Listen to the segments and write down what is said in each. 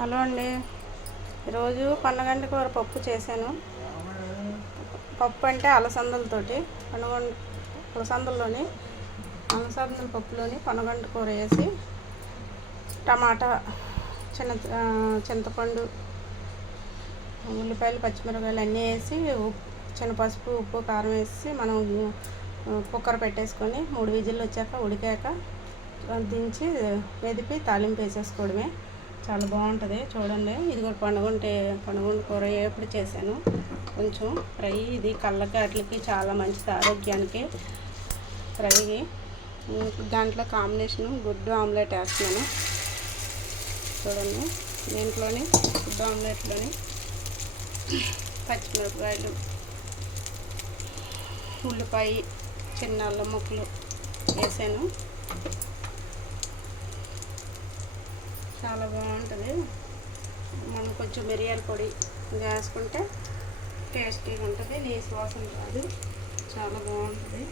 Hello అండి. ఈరోజు పన్నగంటి కూర పప్పు చేశాను. పప్పు అంటే అలసందలతోటి అలసందల పప్పులోని పన్నగంటి కూర వేసి టమాటా, చింతపండు, ఉల్లిపాయలు, పచ్చిమిరపకాయలు అన్నీ వేసి చిన్న పసుపు, ఉప్పు, కారం వేసి మనం కుక్కర్ పెట్టేసుకొని 3 విజిల్లు వచ్చాక ఉడికాక దించి మెదిపి తాలింపు వేసేసుకోవడమే. చాలా బాగుంటుంది. చూడండి, ఇది కూడా పనగంటి కూర ఎప్పుడు చేశాను. కొంచెం ఫ్రై, ఇది కళ్ళకి వాటికి చాలా మంచిది, ఆరోగ్యానికి ఫ్రై. దాంట్లో కాంబినేషను గుడ్డు ఆమ్లెట్ వేస్తున్నాను. చూడండి, దీంట్లోని గుడ్డు ఆమ్లెట్లోని పచ్చిమిరపకాయలు, ఉల్లిపాయ, చిన్న అల్లం ముక్కలు వేసాను. చాలా బాగుంటుంది. మనం కొంచెం మిరియాల పొడి వేసుకుంటే టేస్టీగా ఉంటుంది, నీసు వాసన రాదు, చాలా బాగుంటుంది.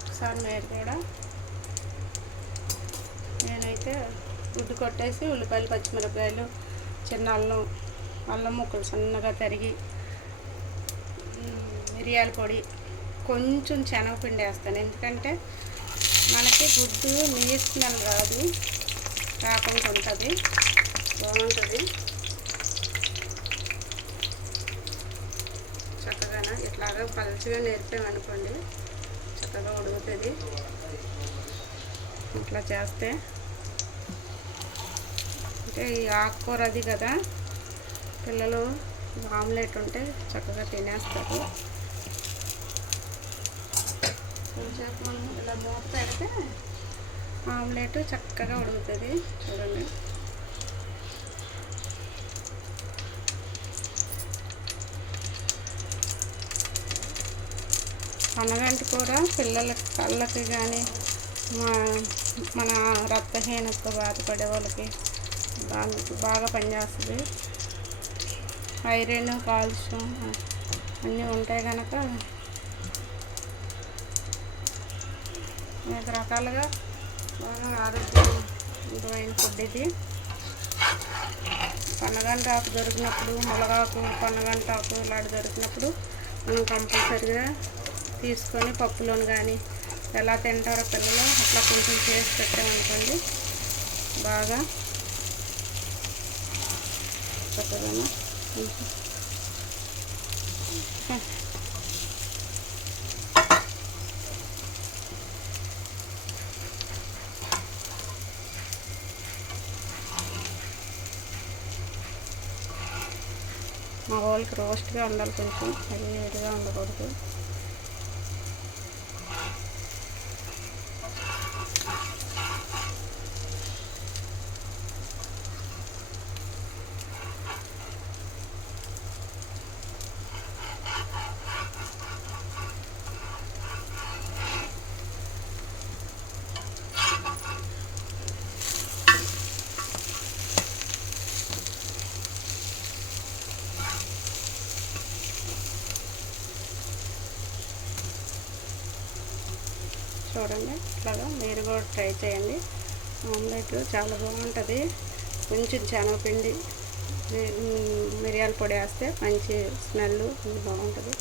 ఒకసారి మీరు కూడా, నేనైతే గుడ్డు కొట్టేసి ఉల్లిపాయలు, పచ్చిమిరపకాయలు, చిన్న అల్లం ముక్కలు సన్నగా తరిగి, మిరియాల పొడి, కొంచెం శనగపిండి వేస్తాను. ఎందుకంటే మనకి గుడ్డు నీసు స్మెల్ రాకుండా ఉంటుంది, బాగుంటుంది. చక్కగా ఇట్లాగా పలుచగా నేర్పామనుకోండి, చక్కగా ఉడుకుతుంది. ఇట్లా చేస్తే అంటే ఈ ఆకుకూర అది కదా, పిల్లలు ఆమ్లెట్ ఉంటే చక్కగా తినేస్తారు. కొంచెం మనం ఇలా మూత పెడితే ఆమ్లెట్ చక్కగా ఉడుకుతుంది. చూడండి, పనగంటి కూర పిల్లలకి, కళ్ళకి కానీ, మన రక్తహీనతతో బాధపడే వాళ్ళకి బాగా పనిచేస్తుంది. ఐరన్, కాల్షియం అన్నీ ఉంటాయి కనుక అనేక రకాలుగా బాగా ఆరోగ్యమైన ఫుడ్ ఇది. పన్నగంటి ఆకు దొరికినప్పుడు, మునగాకు, పన్నగంటి ఆకు ఇలాంటి దొరికినప్పుడు మనం కంపల్సరిగా తీసుకొని పప్పులోని కానీ, ఎలా తింటారో పిల్లలు అట్లా కొంచెం చేసి పెట్టామనుకోండి, బాగా చక్కగా మా వాళ్ళకి రోస్ట్గా ఉండాలి, కొంచెం అది వేడిగా ఉండకూడదు. చూడండి, ఇట్లాగా మీరు కూడా ట్రై చేయండి. ఆమ్లెట్ చాలా బాగుంటుంది. కొంచెం శనగపిండి, మిరియాల పొడి వేస్తే మంచి స్మెల్ బాగుంటుంది.